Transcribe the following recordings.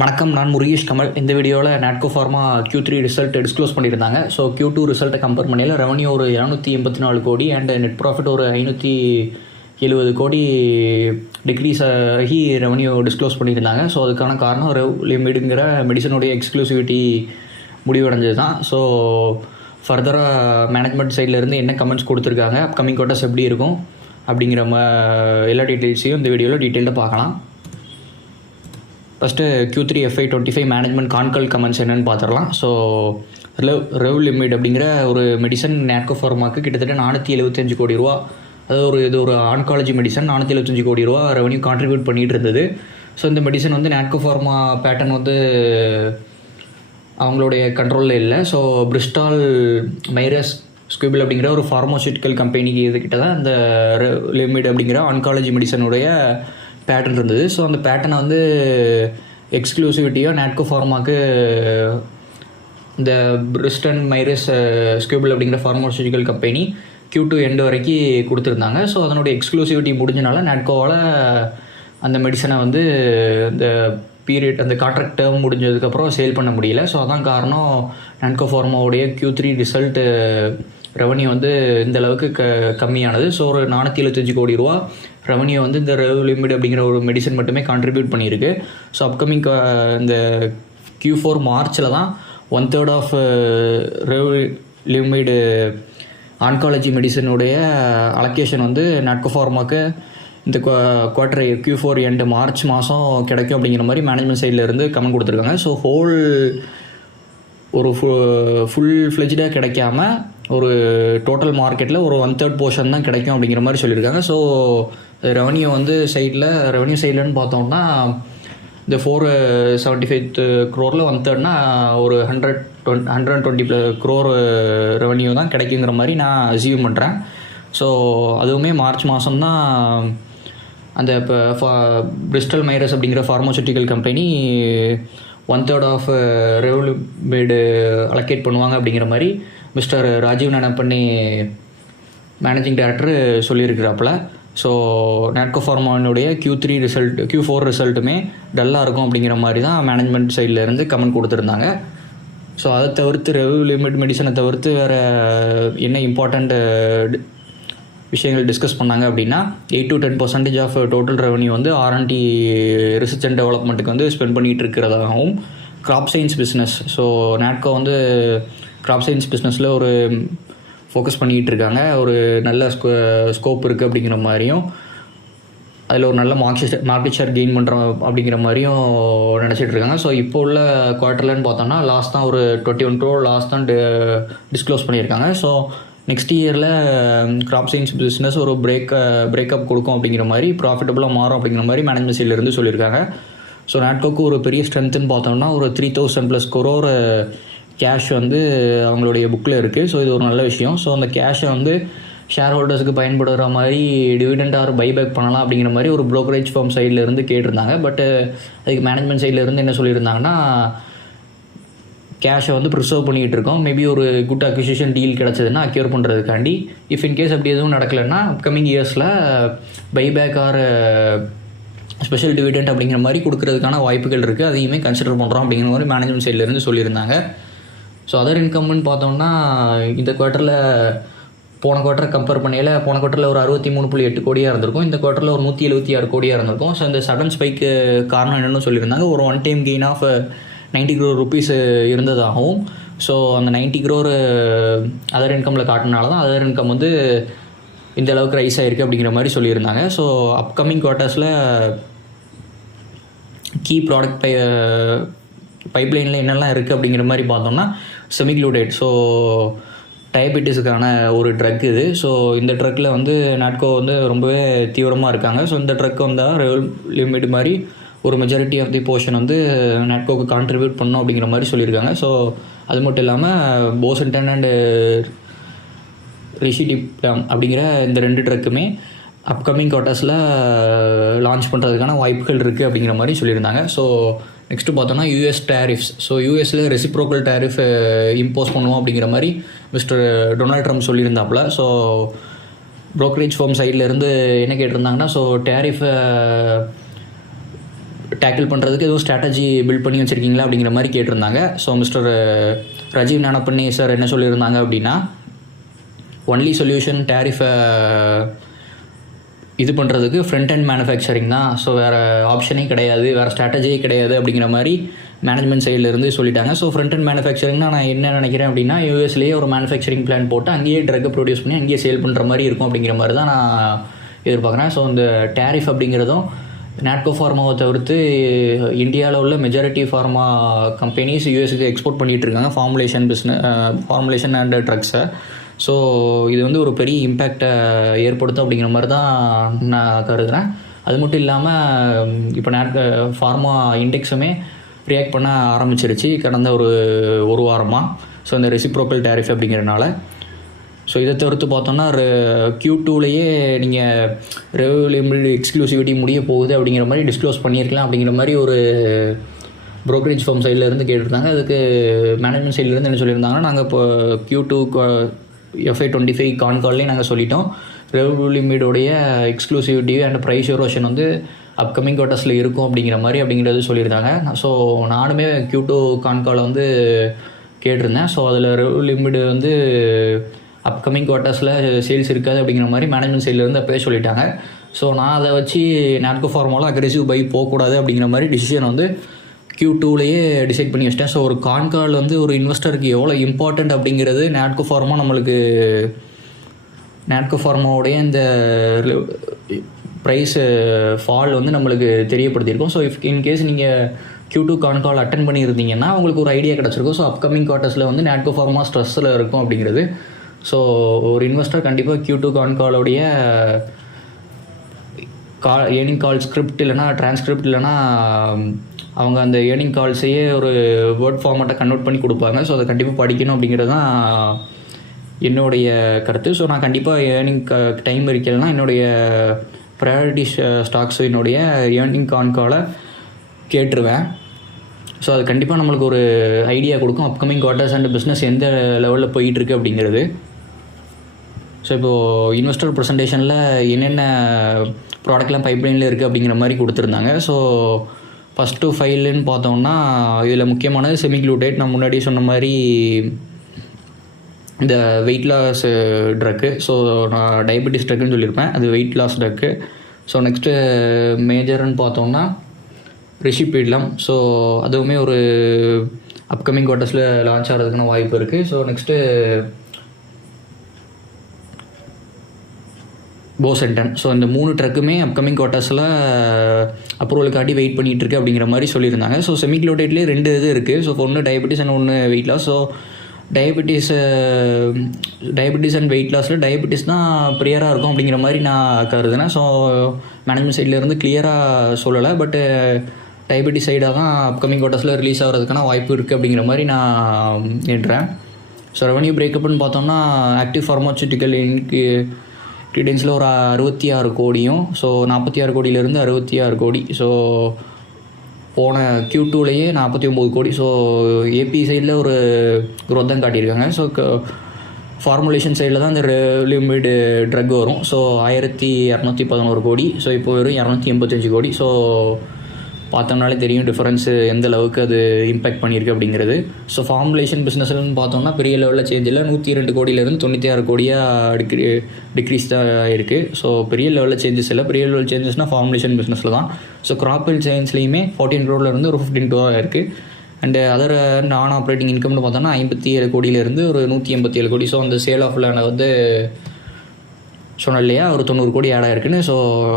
வணக்கம், நான் முருகேஷ் கமல். இந்த வீடியோவில் Natco pharma Q3 result disclose பண்ணியிருந்தாங்க. ஸோ Q2 ரிசல்ட்டை கம்பேர் பண்ணையில் ரெவன்யூ ஒரு 284 கோடி அண்ட் நெட் ப்ராஃபிட் ஒரு 570 கோடி டிக்ரீஸ் ஆகி ரெவன்யூ டிஸ்க்ளோஸ் பண்ணியிருந்தாங்க. ஸோ அதுக்கான காரணம் ரெவ்லிமிடுங்கிற மெடிசனுடைய எக்ஸ்க்ளூசிவிட்டி முடிவடைஞ்சது தான். ஸோ ஃபர்தராக மேனேஜ்மெண்ட் சைட்லேருந்து என்ன கமெண்ட்ஸ் கொடுத்துருக்காங்க, அப்கமிங் குவார்ட்டர்ஸ் எப்படி இருக்கும் அப்படிங்கிற எல்லா டீட்டெயில்ஸையும் இந்த வீடியோவில் டீட்டெயில்டாக பார்க்கலாம். First Q3 FY25 management கான்கல் comments என்னென்னு பார்த்துடலாம். ஸோ ரெவ்லிமிட் அப்படிங்கிற ஒரு மெடிசன் நாட்கோ ஃபார்மாக்கு கிட்டத்தட்ட 475 கோடி ரூபா, அதாவது இது ஒரு ஆன்காலஜி மெடிசன் 475 கோடி ரூபா ரெவன்யூ கான்ட்ரிபியூட் பண்ணிகிட்டு இருந்தது. ஸோ இந்த மெடிசன் வந்து நாட்கோ ஃபார்மா பேட்டர்ன் வந்து அவங்களுடைய கண்ட்ரோலில் இல்லை. ஸோ பிரிஸ்டால் மைரஸ் ஸ்குபிள் அப்படிங்கிற ஒரு ஃபார்மாசூட்டிக்கல் கம்பெனிக்கு இதுக்கிட்ட தான் இந்த ரெவ்லிமிட் அப்படிங்கிற ஆன்காலஜி மெடிசனுடைய பேட்டர்ன் இருந்தது. ஸோ அந்த பேட்டர்னை வந்து எக்ஸ்க்ளூசிவிட்டியாக நாட்கோ ஃபார்மாக்கு இந்த பிரிஸ்டன் மைரஸ் ஸ்குபிள் அப்படிங்கிற ஃபார்மாசூட்டிக்கல் கம்பெனி Q2 எண்டு வரைக்கும் கொடுத்துருந்தாங்க. ஸோ அதனுடைய எக்ஸ்க்ளூசிவிட்டி முடிஞ்சனால நாட்கோவால் அந்த மெடிசனை வந்து இந்த பீரியட் அந்த கான்ட்ராக்ட் டேர்ம் முடிஞ்சதுக்கப்புறம் சேல் பண்ண முடியல. ஸோ அதான் காரணம் நாட்கோ ஃபார்மாவுடைய Q3 ரிசல்ட்டு ரெவன்யூ வந்து இந்த அளவுக்கு கம்மியானது. ஸோ ஒரு 475 கோடி ரூபா ரெவன்யூ வந்து இந்த ரெவ்லிமிட் அப்படிங்கிற ஒரு மெடிசன் மட்டுமே கான்ட்ரிபியூட் பண்ணியிருக்கு. ஸோ அப்கமிங் இந்த Q4 மார்ச்சில் தான் 1/3 ஆஃப் ரெவ்லிமிட் ஆன்காலஜி மெடிசனுடைய அலோகேஷன் வந்து நாட்கோ ஃபார்மாக்கு இந்த குவார்ட்டர் Q4 எண்டு மார்ச் மாதம் கிடைக்கும் அப்படிங்கிற மாதிரி மேனேஜ்மெண்ட் சைடில் இருந்து கமெண்ட் கொடுத்துருக்காங்க. ஸோ ஒரு ஃபுல் ஃப்ளெஜ்டாக கிடைக்காம ஒரு டோட்டல் மார்க்கெட்டில் ஒரு 1/3 போர்ஷன் தான் கிடைக்கும் அப்படிங்கிற மாதிரி சொல்லியிருக்காங்க. ஸோ ரெவன்யூ வந்து ரெவன்யூ சைட்லன்னு பார்த்தோம்னா இந்த 475 க்ரோரில் 1/3னா ஒரு 120 க்ரோர் ரெவன்யூ தான் கிடைக்குங்கிற மாதிரி நான் அசியூம் பண்ணுறேன். ஸோ அதுவுமே மார்ச் மாதம்தான் அந்த இப்போ பிரிஸ்டல் மைரஸ் அப்படிங்கிற pharmaceutical company 1/3 of Revlimid allocate பண்ணுவாங்க அப்படிங்கிற மாதிரி mister Rajeev Nannapaneni managing director சொல்லியிருக்கிறாப்புல. ஸோ நாட்கோ ஃபார்மாவினுடைய Q4 ரிசல்ட்டுமே டல்லாக இருக்கும் அப்படிங்கிற மாதிரி தான் மேனேஜ்மெண்ட் சைடில் இருந்து கமெண்ட் கொடுத்துருந்தாங்க. ஸோ அதை தவிர்த்து ரெவ்லிமிட் மெடிசனை தவிர்த்து வேறு என்ன இம்பார்ட்டண்ட் விஷயங்கள் டிஸ்கஸ் பண்ணாங்க அப்படின்னா 8 to 10% ஆஃப் டோட்டல் ரெவன்யூ வந்து R&D ரிசர்ச் அண்ட் டெவலப்மெண்ட்டுக்கு வந்து ஸ்பெண்ட் பண்ணிகிட்டு இருக்கிறதாகவும், crop science business, so Natco வந்து கிராப் சயின்ஸ் பிஸ்னஸில் ஒரு ஃபோக்கஸ் பண்ணிக்கிட்டு இருக்காங்க, ஒரு நல்ல ஸ்கோப் இருக்குது அப்படிங்கிற மாதிரியும், அதில் ஒரு நல்ல மார்க்கெட் ஷேர் கெயின் பண்ணுறோம் அப்படிங்கிற மாதிரியும் நினச்சிட்டு இருக்காங்க. ஸோ இப்போ உள்ள குவார்ட்டர்லன்னு பார்த்தோம்னா லாஸ்ட் தான் ஒரு 21 crore லாஸ்ட் தான் டிஸ்க்ளோஸ் பண்ணியிருக்காங்க. ஸோ நெக்ஸ்ட் இயரில் கிராப் சயின்ஸ் பிஸ்னஸ் ஒரு பிரேக்கப் கொடுக்கும் அப்படிங்கிற மாதிரி, ப்ராஃபிட்டபுளாக மாறும் அப்படிங்கிற மாதிரி மேனேஜ்மெண்ட் சைட்லேருந்து சொல்லியிருக்காங்க. ஸோ நாட்கோக்கு ஒரு பெரிய ஸ்ட்ரென்த்துன்னு பார்த்தோம்னா ஒரு 3000+ crore கேஷ் வந்து அவங்களுடைய புக்கில் இருக்குது. ஸோ இது ஒரு நல்ல விஷயம். ஸோ அந்த கேஷை வந்து ஷேர் ஹோல்டர்ஸுக்கு பயன்படுற மாதிரி டிவிடெண்ட் ஆர் பைபேக் பண்ணலாம் அப்படிங்கிற மாதிரி ஒரு ப்ரோக்கரேஜ் ஃபார்ம் சைடில் இருந்து கேட்டிருந்தாங்க. பட் அதுக்கு மேனேஜ்மெண்ட் சைடில் இருந்து என்ன சொல்லியிருந்தாங்கன்னா, கேஷை வந்து ப்ரிசர்வ் பண்ணிகிட்டு இருக்கோம், மேபி ஒரு குட் அக்விசிஷன் டீல் கிடச்சதுன்னா அக்யூர் பண்ணுறதுக்காண்டி, இஃப் இன்கேஸ் அப்படி எதுவும் நடக்கலைன்னா அப்கமிங் இயர்ஸில் பைபேக் ஆர் ஸ்பெஷல் டிவிடெண்ட் அப்படிங்கிற மாதிரி கொடுக்கறதுக்கான வாய்ப்புகள் இருக்குது, அதையுமே கன்சிடர் பண்ணுறோம் அப்படிங்கிற மாதிரி மேனேஜ்மெண்ட் சைட்லேருந்து சொல்லியிருந்தாங்க. ஸோ அதர் இன்கம்னு பார்த்தோம்னா இந்த குவார்ட்டரில் போன குவார்ட்டரை கம்பேர் பண்ணையில் போன குவார்ட்டரில் ஒரு 63.8 கோடியாக இருந்திருக்கும், இந்த குவார்ட்டரில் ஒரு 176 கோடியாக இருந்திருக்கும். ஸோ இந்த சடன் ஸ்பைக்கு காரணம் என்னென்னு சொல்லியிருந்தாங்க, ஒரு one time gain of 90 crore rupees இருந்ததாகவும், ஸோ அந்த 90 crore அதர் இன்கமில் காட்டினால தான் அதர் இன்கம் வந்து இந்த அளவுக்கு ரைஸ் ஆகிருக்கு அப்படிங்கிற மாதிரி சொல்லியிருந்தாங்க. ஸோ அப்கமிங் குவார்ட்டர்ஸில் கீ ப்ராடக்ட் பைப்லைனில் என்னெல்லாம் இருக்குது அப்படிங்கிற மாதிரி பார்த்தோம்னா செமிக்ளூடேட், ஸோ டயபெட்டிஸுக்கான ஒரு ட்ரக் இது. ஸோ இந்த ட்ரக்கில் வந்து நாட்கோ வந்து ரொம்பவே தீவிரமாக இருக்காங்க. ஸோ இந்த ட்ரக் வந்தால் ரெவ்லிமிட் மாதிரி ஒரு மெஜாரிட்டி ஆஃப் தி போர்ஷன் வந்து நாட்கோக்கு கான்ட்ரிபியூட் பண்ணோம் அப்படிங்கிற மாதிரி சொல்லியிருக்காங்க. ஸோ அது மட்டும் இல்லாமல் போசன்டன் அண்டு ரிஷிடிப்டாம் அப்படிங்கிற இந்த 2 ட்ரக்குமே அப்கமிங் குவார்ட்டர்ஸில் லான்ச் பண்ணுறதுக்கான வாய்ப்புகள் இருக்குது அப்படிங்கிற மாதிரி சொல்லியிருந்தாங்க. ஸோ நெக்ஸ்ட்டு பார்த்தோன்னா US டேரிஃப்ஸ். ஸோ யூஎஸில் ரெசிப்ரோக்கல் டேரிஃப் இம்போஸ் பண்ணுவோம் அப்படிங்கிற மாதிரி மிஸ்டர் டொனால்ட் ட்ரம்ப் சொல்லியிருந்தாப்புல. ஸோ ப்ரோக்கரேஜ் ஃபார்ம் சைடில் இருந்து என்ன கேட்டிருந்தாங்கன்னா, ஸோ டேக்கிள் பண்ணுறதுக்கு எதுவும் ஸ்ட்ராட்டஜி பில்ட் பண்ணி வச்சுருக்கீங்களா அப்படிங்கிற மாதிரி கேட்டிருந்தாங்க. ஸோ மிஸ்டர் ராஜீவ் ஞானப்பண்ணி சார் என்ன சொல்லியிருந்தாங்க அப்படின்னா, ஒன்லி சொல்யூஷன் டேரிஃபை இது பண்ணுறதுக்கு ஃப்ரண்ட் அண்ட் மேனுஃபேக்சரிங் தான். ஸோ வேறு ஆப்ஷனே கிடையாது, வேறு ஸ்ட்ராட்டஜியே கிடையாது அப்படிங்கிற மாதிரி மேனேஜ்மெண்ட் சைட்லேருந்து சொல்லிட்டாங்க. ஸோ ஃப்ரண்ட் அண்ட் மேனுஃபேக்சரிங்னா நான் என்ன நினைக்கிறேன் அப்படின்னா, யூஎஸ்லேயே ஒரு மேனுஃபேக்சரிங் பிளான் போட்டு அங்கேயே ட்ரக்கை ப்ரொடியூஸ் பண்ணி அங்கேயே சேல் பண்ணுற மாதிரி இருக்கும் அப்படிங்கிற மாதிரி தான் நான் எதிர்பார்க்குறேன். ஸோ இந்த டேரிஃப் அப்படிங்கிறதும் நாட்கோ ஃபார்மாவை தவிர்த்து இந்தியாவில் உள்ள மெஜாரிட்டி ஃபார்மா கம்பெனிஸ் யூஎஸ்க்கு எக்ஸ்போர்ட் பண்ணிகிட்டு இருக்காங்க ஃபார்முலேஷன் அண்ட் ட்ரக்ஸை. ஸோ இது வந்து ஒரு பெரிய இம்பேக்டை ஏற்படுத்தும் அப்படிங்கிற மாதிரி தான் நான் கருதுகிறேன். அது மட்டும் இல்லாமல் இப்போ ஃபார்மா இண்டெக்ஸுமே ரியாக்ட் பண்ண ஆரம்பிச்சிருச்சு கடந்த ஒரு வாரமாக. ஸோ இந்த ரெசிப்ரோக்கல் டேரிஃப் அப்படிங்கிறனால. ஸோ இதை தவிர்த்து பார்த்தோன்னா Q2லேயே நீங்கள் ரெவல்யூமிட் எக்ஸ்க்ளூசிவிட்டி முடிய போகுது அப்படிங்கிற மாதிரி டிஸ்க்ளோஸ் பண்ணியிருக்கலாம் அப்படிங்கிற மாதிரி ஒரு ப்ரோக்கரேஜ் ஃபார்ம் சைட்லேருந்து கேட்டிருந்தாங்க. அதுக்கு மேனேஜ்மெண்ட் சைட்லேருந்து என்ன சொல்லியிருந்தாங்கன்னா, நாங்கள் இப்போ Q2 FY25 கான்கால்லேயே நாங்கள் சொல்லிட்டோம், ரெவல்யூமிடோடைய எக்ஸ்க்ளூசிவிட்டி அண்ட் ப்ரைஸ் எரோஷன் வந்து அப்கமிங் குவார்ட்டர்ஸில் இருக்கும் அப்படிங்கிறது சொல்லியிருந்தாங்க. ஸோ நானுமே Q2 கான்காலை வந்து கேட்டிருந்தேன். ஸோ அதில் ரெவல்யூமிட் வந்து அப்கமிங் குவார்ட்டர்ஸில் சேல்ஸ் இருக்காது அப்படிங்கிற மாதிரி மேனேஜ்மெண்ட் சைட்லேருந்து அப்போயே சொல்லிட்டாங்க. ஸோ நான் அதை வச்சு நாட்கோ ஃபார்மாவில் அக்ரெசிவ் பை போகக்கூடாது அப்படிங்கிற மாதிரி டிசிஷன் வந்து Q2லேயே டிசைட் பண்ணி வச்சிட்டேன். ஸோ ஒரு கான்கால் வந்து ஒரு இன்வெஸ்டருக்கு எவ்வளோ இம்பார்ட்டண்ட் அப்படிங்கிறது நாட்கோ ஃபார்மாவுடைய இந்த ப்ரைஸ் ஃபால் வந்து நம்மளுக்கு தெரியப்படுத்தியிருக்கோம். ஸோ இன்கேஸ் நீங்கள் Q2 கான்கால் அட்டன் பண்ணியிருந்தீங்கன்னா உங்களுக்கு ஒரு ஐடியா கிடச்சிருக்கும். ஸோ அப்கமிங் குவார்ட்டர்ஸில் வந்து நாட்கோ ஃபார்மா ஸ்ட்ரெஸ்ஸில் இருக்கும் அப்படிங்கிறது. ஸோ ஒரு இன்வெஸ்டர் கண்டிப்பாக Q2 கான்காலோடைய ஏர்னிங் கால் ஸ்கிரிப்ட் இல்லைனா டிரான்ஸ்கிரிப்ட் இல்லைனா அவங்க அந்த ஏர்னிங் கால்ஸையே ஒரு வேர்ட் ஃபார்மேட்டை கன்வெர்ட் பண்ணி கொடுப்பாங்க. ஸோ அதை கண்டிப்பாக படிக்கணும் அப்படிங்கிறது தான் என்னுடைய கருத்து. ஸோ நான் கண்டிப்பாக ஏர்னிங் டைம் இருக்கலைன்னா என்னுடைய ப்ரையாரிட்டி ஸ்டாக்ஸ் என்னுடைய ஏர்னிங் கான்காலை கேட்டுருவேன். ஸோ அது கண்டிப்பாக நம்மளுக்கு ஒரு ஐடியா கொடுக்கும் அப்கமிங் குவார்ட்டர்ஸ் அண்ட் பிஸ்னஸ் எந்த லெவலில் போயிட்டுருக்கு அப்படிங்கிறது. ஸோ இப்போது இன்வெஸ்டர் ப்ரெசன்டேஷனில் என்னென்ன ப்ராடக்ட்லாம் பைப்லைனில் இருக்குது அப்படிங்கிற மாதிரி கொடுத்துருந்தாங்க. ஸோ ஃபஸ்ட்டு ஃபைலுன்னு பார்த்தோம்னா இதில் முக்கியமானது செமிக்ளூடேட். நான் முன்னாடி சொன்ன மாதிரி இந்த வெயிட் லாஸ் ட்ரக்கு. ஸோ நான் டயபெட்டிஸ் ட்ரக்குன்னு சொல்லியிருப்பேன், அது weight loss drug. So next மேஜர்னு பார்த்தோம்னா ரெசிபீட்லாம். ஸோ அதுவுமே ஒரு அப்கமிங் குவார்ட்டர்ஸில் லான்ச் ஆகிறதுக்கான வாய்ப்பு இருக்குது. So next போசென்டன். ஸோ இந்த 3 ட்ரக்குமே அப்கமிங் குவார்ட்டர்ஸில் அப்ரூவலுக்காட்டி வெயிட் பண்ணிகிட்ருக்கு அப்படிங்கிற மாதிரி சொல்லியிருந்தாங்க. ஸோ செமிக்ளோடேட்லேயே 2 இது இருக்குது. ஸோ ஒன்று டயபெட்டிஸ் அண்ட் ஒன்று weight loss. So diabetes and weight லாஸில் டயபெட்டிஸ் தான் ப்ரியராக இருக்கும் அப்படிங்கிற மாதிரி நான் கருதுனேன். ஸோ மேனேஜ்மெண்ட் சைட்லேருந்து கிளியராக சொல்லலை, பட்டு டயபெட்டிஸ் சைடாக தான் அப்கமிங் குவார்ட்டர்ஸில் ரிலீஸ் ஆகிறதுக்கான வாய்ப்பு இருக்குது அப்படிங்கிற மாதிரி நான் எண்ணுறேன். ஸோ ரெவன்யூ பிரேக்கப்னு பார்த்தோம்னா ஆக்டிவ் ஃபார்மாசூட்டிக்கல் இன்க்ரீடியன்ஸில் ஒரு 66 கோடியும், ஸோ 46 கோடியிலேருந்து 66 கோடி. ஸோ போன Q2லேயே 49 கோடி. ஸோ ஏபி சைடில் ஒரு க்ரோத் தான் காட்டியிருக்காங்க. ஸோ ஃபார்முலேஷன் சைடில் தான் இந்த ரெவல்யூமிட் ட்ரக் வரும். ஸோ 1211 கோடி. ஸோ இப்போ வெறும் 285 கோடி. ஸோ பார்த்தோம்னாலே தெரியும் டிஃபரன்ஸு எந்த அளவுக்கு அது இம்பேக்ட் பண்ணியிருக்கு அப்படிங்கிறது. ஸோ ஃபார்முலேஷன் பிஸ்னஸ்ன்னு பார்த்தோம்னா பெரிய லெவலில் சேஞ்ச் இல்லை. 102 கோடியிலேருந்து 96 கோடியாக டிக்ரீஸ் தான் இருக்குது. ஸோ பெரிய லெவலில் சேஞ்சஸ் இல்லை. பெரிய லெவல் சேஞ்சஸ்னால் ஃபார்முலேஷன் பிஸ்னஸில் தான். ஸோ கிராப் ஹெல்த் சயின்ஸ்லேயுமே 14 crore ஒரு 15 crore இருக்குது. அண்டு அதர் நான் ஆப்ரேட்டிங் இன்கம்னு பார்த்தோன்னா 57 கோடியிலேருந்து ஒரு 187 கோடி. ஸோ அந்த சேல் ஆஃப் லேண்டை வந்து சொன்னேன் இல்லையா, ஒரு 90 கோடி ஆட் ஆகிருக்குன்னு. ஸோ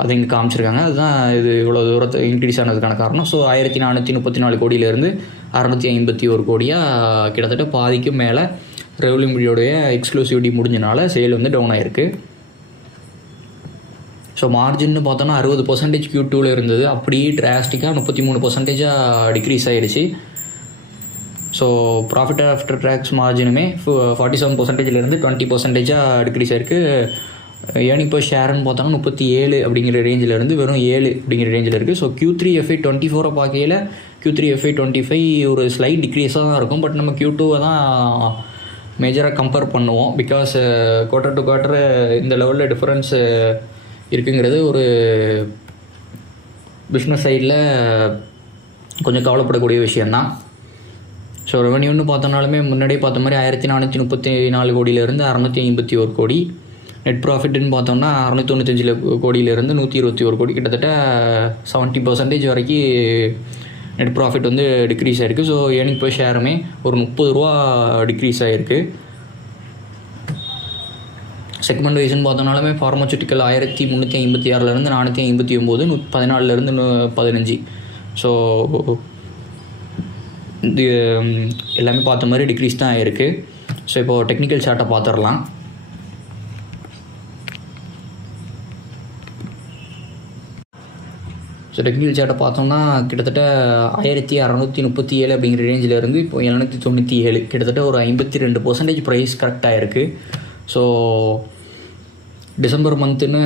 அதை இங்கே காமிச்சிருக்காங்க. அதுதான் இது இவ்வளோ தூரத்தை இன்க்ரீஸ் ஆனதுக்கான காரணம். ஸோ 1434 கோடியிலேருந்து 651 கோடியாக கிட்டத்தட்ட பாதிக்கும் மேலே ரெவல்யூமிடியோடைய எக்ஸ்க்ளூசிவிட்டி முடிஞ்சனால சேல் வந்து டவுன் ஆகிருக்கு. ஸோ மார்ஜின்னு பார்த்தோன்னா 60% Q2வில் இருந்தது, அப்படியே டிராஸ்டிக்காக 33% டிக்ரீஸ் ஆகிடுச்சு. ஸோ ப்ராஃபிட் ஆஃப்டர் டேக்ஸ் மார்ஜினுமே 47%லேருந்து 20% டிக்ரீஸ் ஆகிருக்கு. ஏர்னிங் பர் ஷேர்னு பார்த்தோன்னா 37 அப்படிங்கிற ரேஞ்சில் இருந்து வெறும் 7 அப்படிங்கிற ரேஞ்சில் இருக்குது. ஸோ Q3 FY24 பார்க்கையில் Q3 FY25 ஒரு ஸ்லைட் டிக்ரீஸாக தான் இருக்கும். பட் நம்ம Q2வை தான் மேஜராக கம்பேர் பண்ணுவோம். பிகாஸ் குவார்ட்டர் டு குவார்ட்டர் இந்த லெவலில் டிஃப்ரென்ஸ் இருக்குங்கிறது ஒரு பிஸ்னஸ் சைடில் கொஞ்சம் கவலைப்படக்கூடிய விஷயந்தான். ஸோ ரெவன்யூன்னு பார்த்தோம்னாலுமே முன்னாடியே பார்த்த மாதிரி 1434 கோடியிலேருந்து 651 கோடி. நெட் ப்ராஃபிட்னு பார்த்தோம்னா 695 கோடியிலேருந்து 121 கோடி, கிட்டத்தட்ட 70% வரைக்கும் நெட் ப்ராஃபிட் வந்து டிக்ரீஸ் ஆகிருக்கு. ஸோ ஏர்னிங் per ஷேருமே ஒரு 30 ரூபா டிக்ரீஸ் ஆகிருக்கு. செக்மெண்ட் வைஸ்ன்னு பார்த்தோம்னாலுமே ஃபார்மசூட்டிக்கல் 1356லேருந்து 459, 14லேருந்து 15. ஸோ இது எல்லாமே பார்த்த மாதிரி டிக்ரீஸ் தான் ஆகிருக்கு. ஸோ இப்போது டெக்னிக்கல் சார்ட்டை பார்த்துடலாம். ஸோ டெக்னிக்கல் சார்ட்டை பார்த்தோம்னா கிட்டத்தட்ட 1637 அப்படிங்கிற ரேஞ்சில் இருந்து இப்போ 797, கிட்டத்தட்ட ஒரு 52% ப்ரைஸ் கரெக்டாக இருக்குது. ஸோ டிசம்பர் மந்த்துன்னு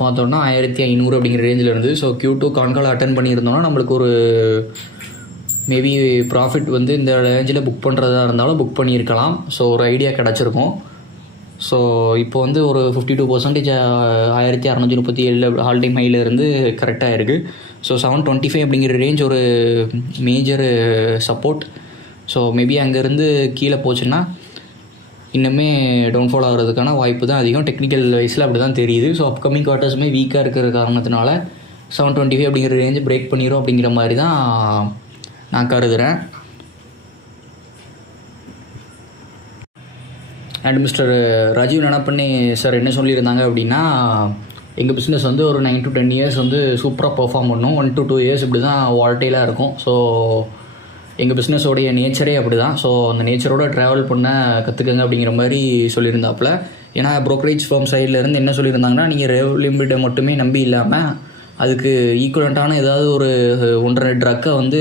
பார்த்தோன்னா 1500 அப்படிங்கிற ரேஞ்சில் இருந்து. ஸோ Q2 கான்கால் அட்டன் பண்ணியிருந்தோம்னா நம்மளுக்கு ஒரு மேபி ப்ராஃபிட் வந்து இந்த ரேஞ்சில் புக் பண்ணுறதா இருந்தாலும் புக் பண்ணியிருக்கலாம். ஸோ ஒரு ஐடியா கிடச்சிருக்கும். ஸோ இப்போ வந்து ஒரு 52% 1637 ஆல் டைம் ஹையில் இருந்து கரெக்டாக இருக்குது. ஸோ 725 அப்படிங்கிற ரேஞ்ச் ஒரு மேஜர் சப்போர்ட். ஸோ மேபி அங்கேருந்து கீழே போச்சுன்னா இன்னுமே டவுன்ஃபால் ஆகிறதுக்கான வாய்ப்பு தான் அதிகம். டெக்னிக்கல் வைஸில் அப்படி தான் தெரியுது. ஸோ அப்கமிங் குவார்ட்டர்ஸுமே வீக்காக இருக்கிற காரணத்தினால 725 அப்படிங்கிற ரேஞ்சு பிரேக் பண்ணிடும் அப்படிங்கிற மாதிரி தான் நான் கருதுகிறேன். அண்ட் மிஸ்டர் ராஜீவ் நனப்பண்ணி சார் என்ன சொல்லியிருந்தாங்க அப்படின்னா, எங்கள் பிஸ்னஸ் வந்து ஒரு 9 to 10 இயர்ஸ் வந்து சூப்பராக பெர்ஃபார்ம் பண்ணும், 1 to 2 இயர்ஸ் இப்படி தான் வால்டைலாக இருக்கும். ஸோ எங்கள் பிஸ்னஸோடைய நேச்சரே அப்படி தான். ஸோ அந்த நேச்சரோட ட்ராவல் பண்ண கற்றுக்கங்க அப்படிங்கிற மாதிரி சொல்லியிருந்தாப்புல. ஏன்னா ப்ரோக்கரேஜ் ஃபார்ம் சைட்லேருந்து என்ன சொல்லியிருந்தாங்கன்னா, நீங்கள் ரெவ் லிமிட்டை மட்டுமே நம்பி இல்லாமல் அதுக்கு ஈக்குவலண்ட்டான ஏதாவது ஒரு 1.5 ட்ரக்கை வந்து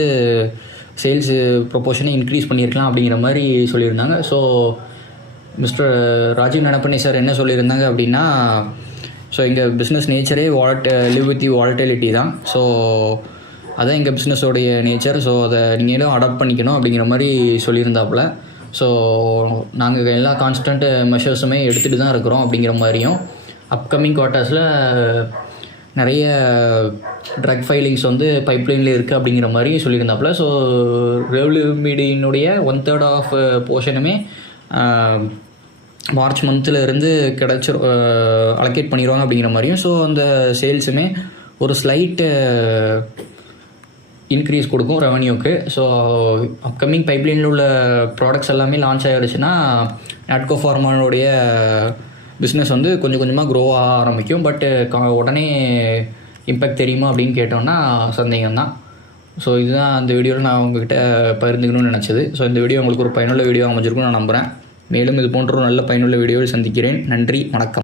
சேல்ஸு ப்ரொபோர்ஷனை இன்க்ரீஸ் பண்ணியிருக்கலாம் அப்படிங்கிற மாதிரி சொல்லியிருந்தாங்க. ஸோ மிஸ்டர் ராஜீவ் நனப்பண்ணி சார் என்ன சொல்லியிருந்தாங்க அப்படின்னா, ஸோ எங்கள் பிஸ்னஸ் நேச்சரே லிவ் வித் வாலட்டிலிட்டி தான். ஸோ அதான் எங்கள் பிஸ்னஸோடைய நேச்சர். ஸோ அதை நீங்களும் அடாப்ட் பண்ணிக்கணும் அப்படிங்கிற மாதிரி சொல்லியிருந்தாப்புல. ஸோ நாங்கள் எல்லா கான்ஸ்டன்ட் மெஷர்ஸுமே எடுத்துகிட்டு தான் இருக்கிறோம் அப்படிங்கிற மாதிரியும், அப்கமிங் குவார்ட்டர்ஸில் நிறைய ட்ரக் ஃபைலிங்ஸ் வந்து பைப்லைனில் இருக்குது அப்படிங்கிற மாதிரி சொல்லியிருந்தாப்புல. ஸோ ரெவ்லிமிடினுடைய 1/3 ஆஃப் போர்ஷனுமே மார்ச் மந்தில் இருந்து அலோகேட் பண்ணிடுவாங்க அப்படிங்கிற மாதிரியும். ஸோ அந்த சேல்ஸுமே ஒரு ஸ்லைட்டு இன்க்ரீஸ் கொடுக்கும் ரெவன்யூக்கு. ஸோ அப்கமிங் பைப்லைனில் உள்ள ப்ராடக்ட்ஸ் எல்லாமே லான்ச் ஆகிடுச்சுன்னா நாட்கோ ஃபார்மானுடைய பிஸ்னஸ் வந்து கொஞ்சம் கொஞ்சமாக க்ரோ ஆக ஆரம்பிக்கும். பட்டு உடனே இம்பேக்ட் தெரியுமா அப்படின்னு கேட்டோன்னா சந்தேகம்தான். ஸோ இதுதான் அந்த வீடியோவில் நான் உங்ககிட்ட பகிர்ந்துக்கணும்னு நினச்சது. ஸோ இந்த வீடியோ உங்களுக்கு ஒரு பயனுள்ள வீடியோ அமைஞ்சிருக்கும்னு நான் நம்புகிறேன். மேலும் இது போன்ற ஒரு நல்ல பயனுள்ள வீடியோவில் சந்திக்கிறேன். நன்றி, வணக்கம்.